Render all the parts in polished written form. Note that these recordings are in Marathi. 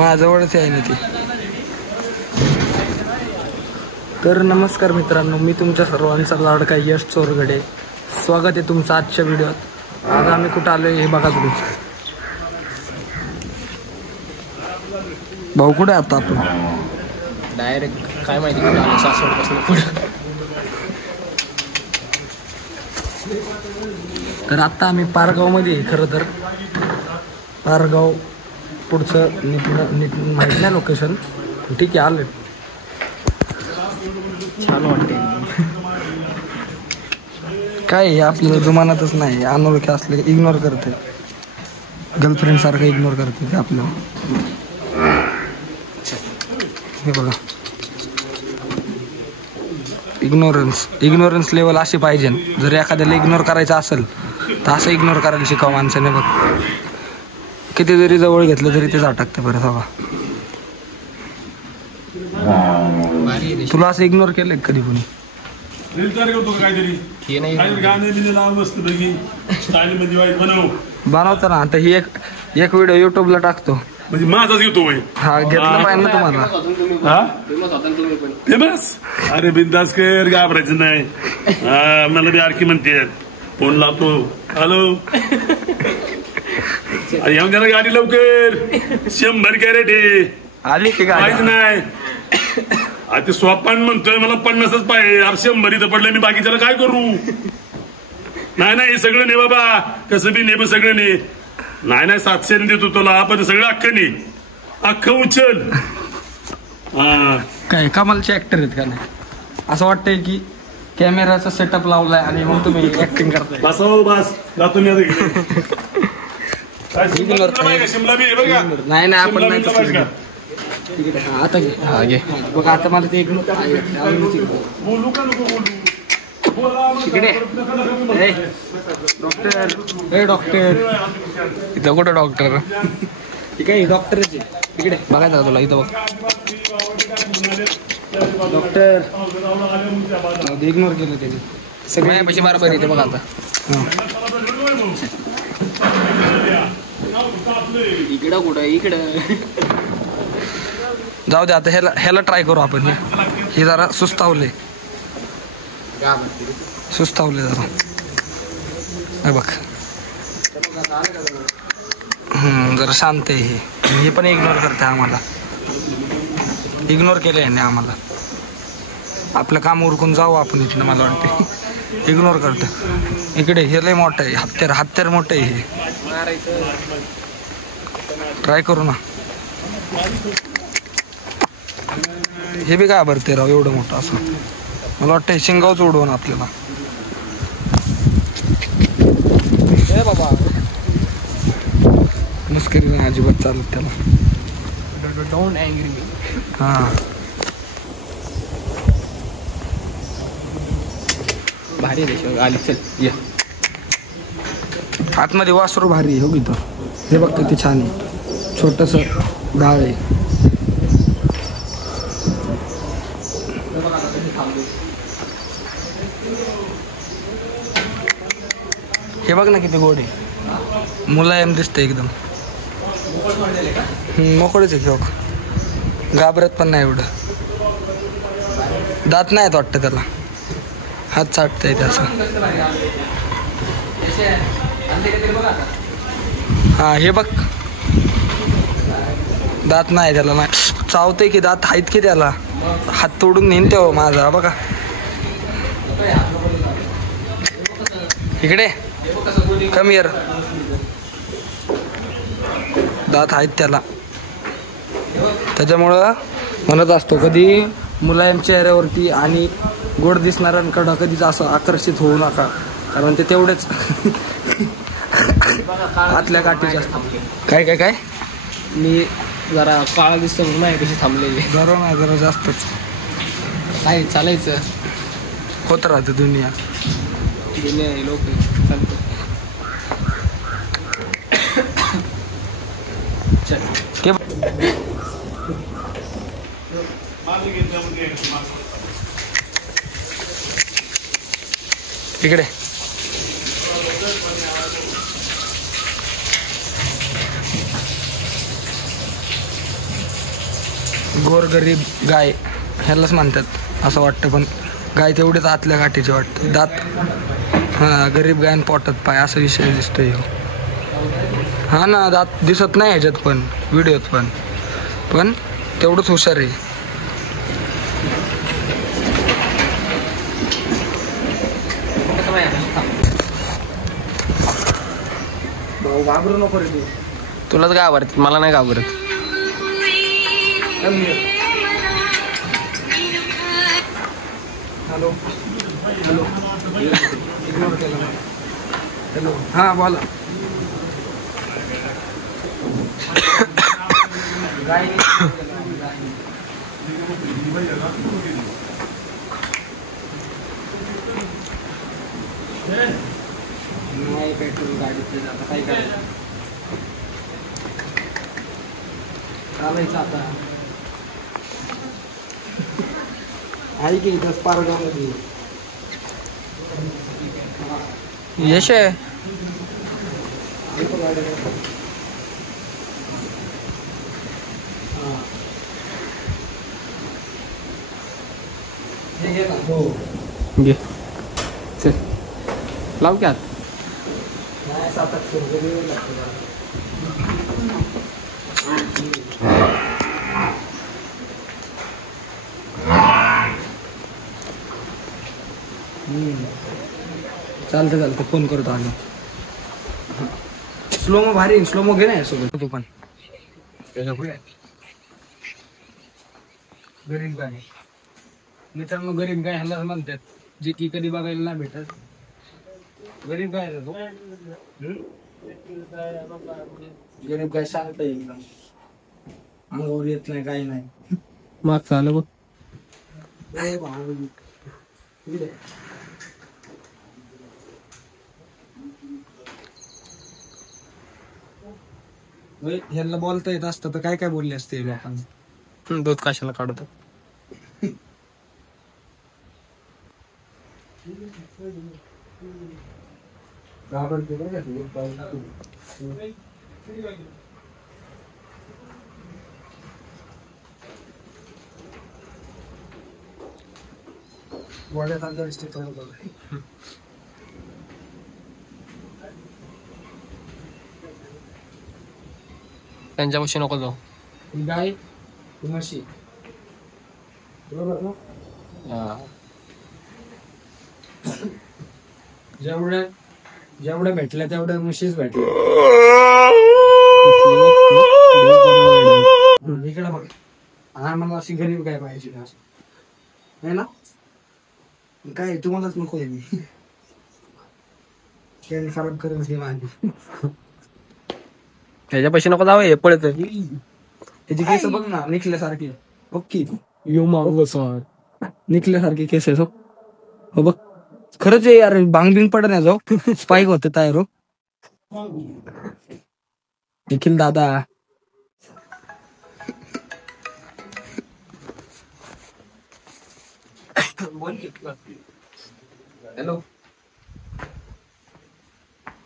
माझ्याजवळच आहे ना ती. तर नमस्कार मित्रांनो, मी तुमच्या सर्वांचा लाडका यश चोरगडे. स्वागत आहे तुमचं आजच्या व्हिडिओत. आज आम्ही कुठं आलोय हे बघा तुम्ही. भाऊ कुठे आता आपण डायरेक्ट काय माहिती कुठं आलो, सासवडपासून पुढं. तर आता आम्ही पारगाव मध्ये, खरं तर पारगाव पुढचं नीट माहित नाही लोकेशन. ठीक आहे, आलोय. छान वाटते. काय हे आपल्याला जुमानातच नाही. अनोळखी असले इग्नोर करते, गर्लफ्रेंड सारखं इग्नोर करते ते आपल्याला. हे बघा, इग्नोरन्स लेवल अशी पाहिजे. जर एखाद्याला इग्नोर करायचं असेल तर असं इग्नोर करायला शिकावं माणसाने. बघ, किती जरी जवळ घेतलं तरी तेच अटकते. बरं बघा, तुला असं इग्नोर केलंय कधी कोणी? बनवतो ना. आता ही एक व्हिडिओ युट्यूबला टाकतो म्हणजे माझाच येतो. हा, घेतलं पाहिजे ना तुम्हाला. फेमस. अरे बिंदास कर, घाबरायचं नाही. मला बी आरकी म्हणते, फोन लावतो. हॅलो, येऊन द्या ना गाडी लवकर. 100 कॅरेट आहे. आली की माहित नाही. आता स्वप्न म्हणतोय मला 50च पाहिजे. 100 इथं पडलं, मी बाकीच्याला काय करू? नाही सगळं ने बाबा, कसं बी ने, सगळं ने. नाही 700 देतो तुला, आपण सगळं अख्खं ने, अख्खं उचल. काय कमालचे ऍक्टर आहेत का नाही? असं वाटतंय की कॅमेराचा सेटअप लावलाय आणि मग तुम्ही ऍक्टिंग करताय. बस जातो मी शिमला बी बरं का? नाही आपण नाही तसं. आता घे बघा. आता मला ते बोलू का नको बोलू? इकडे डॉक्टर इथं कुठं डॉक्टर? ठीक आहे, डॉक्टरच आहे. इकडे बघायचं का तुला? इथं बघ, डॉक्टर. इग्नोर केलं त्याने सगळ्या पैसे बरोबर येते. बघा आता इकडं कुठं, इकडं जाऊ दे. आता ह्याला ट्राय करू आपण. हे जरा सुस्तावले जरा. बघ, जरा शांत आहे हे पण इग्नोर करते आम्हाला. इग्नोर केले याने आम्हाला. आपलं काम उरकून जाऊ आपण इथलं. मला वाटते इग्नोर करतं. इकडे हे लय मोठं आहे. हत्यार मोठं आहे हे. ट्राय करू ना. हे बी काय भरते राव एवढं मोठं असं. मला वाटतं शिंगावच उडवून आपल्याला. बाबा मस्करी नाही अजिबात चालत त्याला. डोंट अँग्री मी. हा, भारी देश आली. चल ये. आतमध्ये वासरू भारी आहे. हो इथं हे बघ किती छान आहे. छोटस डाळ आहे. हे बघ ना किती गोड आहे. मुलायम दिसतंय एकदम. मोकळच आहे. बघ, घाबरत पण नाही एवढं. दात नाहीत वाटतं त्याला. हात चाटतंय त्याचा. हा, हे बघ, दात नाही त्याला. नाही चावतंय की, दात आहेत की त्याला. हात तोडून नेन तेव्हा माझा. बघा इकडे, कम हिअर. दात आहेत त्याला. त्याच्यामुळं म्हणत असतो कधी मुलायम चेहऱ्यावरती आणि गोड दिसणाऱ्यांकडं कधीच असं आकर्षित होऊ नका, कारण ते तेवढेच आतल्या गाठीचे असतात. काय काय काय मी जरा काळा दिसतो म्हणून नाही कशी थांबलेली. जरा नाही, जरा जास्तच काय चालायचं. होत राहतं दुनिया. लोक चालतं. इकडे गोरगरीब गाय ह्यालाच म्हणतात असं वाटतं, पण गाय तेवढीच आतल्या गाठीची वाटतं. दात हां, गरीब गायन पोटात पाय असा विषय दिसतोय ह्यो. हा ना, दात दिसत नाही ह्याच्यात पण, व्हिडिओत पण तेवढंच हुशार आहे. भाऊ घाबरू नको रे तू. तुलाच घाबरत, मला नाही घाबरत. हॅलो हॅलो इग्नोर केला. हॅलो हां बोला. नाही पेट्रोल गाडीतले आता काय करायचं, चालायचं आता. आहे की इथंच पारगावमध्ये यश आहे. घे चल लाव की आत. नाही 7-8 रुपये लागतो. चालतं फोन करतो आणि स्लोमो भारी, स्लोमो घे ना सोबत तू पण. गरीब गाय मित्रांनो, गरीब गाय ह्यालाच म्हणतात, जे की कधी बघायला नाही भेटत. गरीब गाय तो गरीब गाय शांत आहे एकदम, अंगावर येत नाही काही नाही. मागचं आलं बघ. आहे भाऊ. ह्याला बोलता येत असतं तर काय काय बोलले असते लोकांना. दूध कशाला काढतो. त्यांच्यापाशी नको जाऊ. गाय म्हशी बरोबर ना. जेवढ्या भेटल्या तेवढ्या म्हशीच भेटल्या. इकडे बघ, हा मला अशी गरीब काय पाहिजे आहे ना. काय तुम्हालाच नको आहे मी खराब करेल हे माझी. त्याच्यापाशी नको जावं, हे पळत. त्याची केस बघ ना, निकल्यासारखी बघ की. निकल्यासारखी केस आहे हो बघ. खरंच आहे यार, भांग बिंग पडत नाही जाऊ. स्पाईक होते तयार हो निखिल दादा. Hello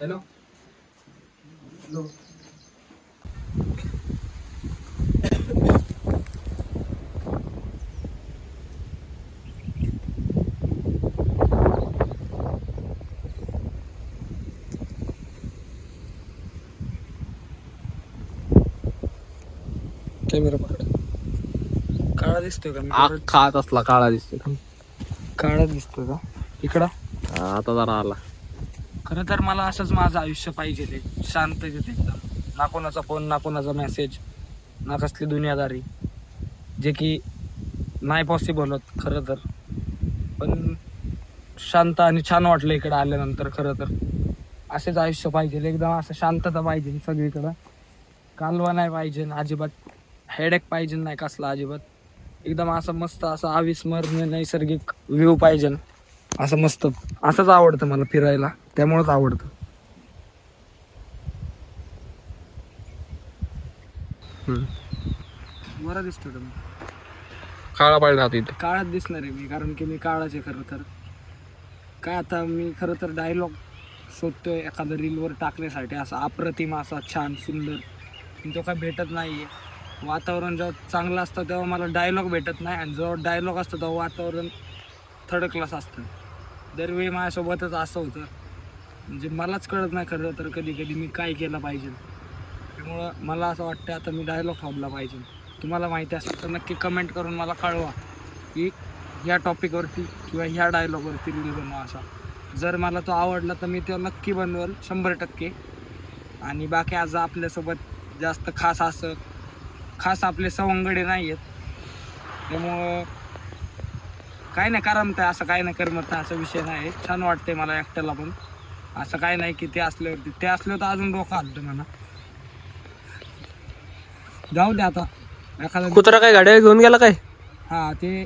hello hello. कॅमेरा पकड. काळा दिसतोय का? आग खात असला काळा दिसतोय. काळा दिसतोय का इकडं? आता जरा आला. खरं तर मला असंच माझं आयुष्य पाहिजे, ते शांततेत एकदम. ना कोणाचा फोन, ना कोणाचा मेसेज, ना कसली दुनियादारी, जे की नाही पॉसिबल होत खरं तर. पण शांत आणि छान वाटलं इकडं आल्यानंतर. खरं तर असेच आयुष्य पाहिजे, एकदम असं शांतता पाहिजे सगळीकडं. कालवा नाही पाहिजे अजिबात, हेडेक पाहिजे नाही कसला अजिबात. एकदम असं मस्त असं अविस्मरणीय नैसर्गिक व्ह्यू पाहिजे असं मस्त. असंच आवडतं मला फिरायला, त्यामुळेच आवडतं. बरं दिसतो तुम्ही. काळा पाहिजे राहतो इथे. काळात दिसणार आहे मी, कारण की मी काळाच आहे खरं तर. काय आता मी खरं तर डायलॉग शोधतोय एखादं रीलवर टाकण्यासाठी, असा अप्रतिम, असा छान सुंदर, पण तो काय भेटत नाहीये. वातावरण जेव्हा चांगलं असतं तेव्हा मला डायलॉग भेटत नाही, आणि जेव्हा डायलॉग असतं तेव्हा वातावरण थर्ड क्लास असतं. दरवेळी माझ्यासोबतच असं होतं, म्हणजे मलाच कळत नाही खरं तर कधी कधी मी काय केलं पाहिजे. त्यामुळं मला असं वाटतं आता मी डायलॉग थांबला पाहिजे. तुम्हाला माहिती असेल तर नक्की कमेंट करून मला कळवा की ह्या टॉपिकवरती किंवा ह्या डायलॉगवरती रील बनवा असा. जर मला तो आवडला तर मी तो नक्की बनवेल 100%. आणि बाकी आज आपल्यासोबत जास्त खास आपले सवंगडे नाही आहेत, त्यामुळं काय नाही करमत आहे, असं काय नाही करमत नाही असा विषय नाही. छान वाटते मला एकट्याला पण. असं काय नाही की ते असल्यावरती, ते असलं तर अजून डोकं हलतं म्हणा. जाऊ दे आता. एखादा कुत्रा काय गाड्या घेऊन गेला काय? हा, ते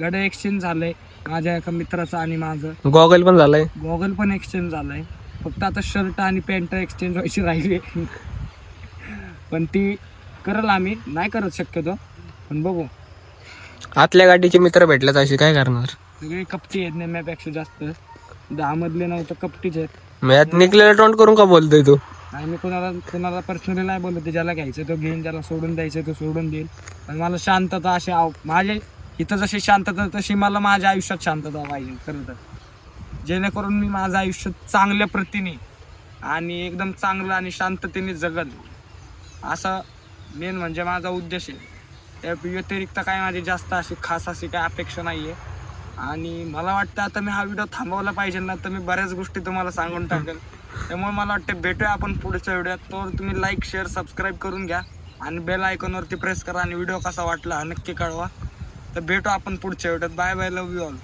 गडे एक्सचेंज झालंय माझ्या एका मित्राचं आणि माझं. गॉगल पण झालाय. गॉगल पण एक्सचेंज झालाय, फक्त आता शर्ट आणि पॅन्ट एक्सचेंज व्हायची राहिली. पण ती करल आम्ही, नाही करत शक्यतो, पण बघू. आतल्या गाडीचे मित्र भेटल्यात अशी काय करणार? सगळे कपटी आहेत नेमण्यापेक्षा जास्त. 10 मधले 9 तर कपटीच आहेत. मग यात निघलेला तोंड करून का बोलतोय तू? आणि मी कोणाला पर्सनली नाही बोलत. ज्याला घ्यायचं तो घेईन, ज्याला सोडून द्यायचं तो सोडून देईल. पण मला शांतता अशी माझ्या इथं जशी शांतता तशी मला माझ्या आयुष्यात शांतता पाहिजे खरं तर, जेणेकरून मी माझं आयुष्य चांगल्या प्रतीने आणि एकदम चांगलं आणि शांततेने जगल, असा मेन म्हणजे माझा उद्देश आहे. त्या व्यतिरिक्त काय माझी जास्त अशी खास अशी काय अपेक्षा नाही आहे. आणि मला वाटतं आता मी हा व्हिडिओ थांबवला पाहिजे ना, तर मी बऱ्याच गोष्टी तुम्हाला सांगून टाकेल. त्यामुळे मला वाटतं भेटूया आपण पुढच्या व्हिडिओत. तर तुम्ही लाईक शेअर सबस्क्राईब करून घ्या आणि बेल आयकॉनवरती प्रेस करा आणि व्हिडिओ कसा वाटला हा नक्की कळवा. तर भेटू आपण पुढच्या व्हिडिओत. Bye bye, love you all.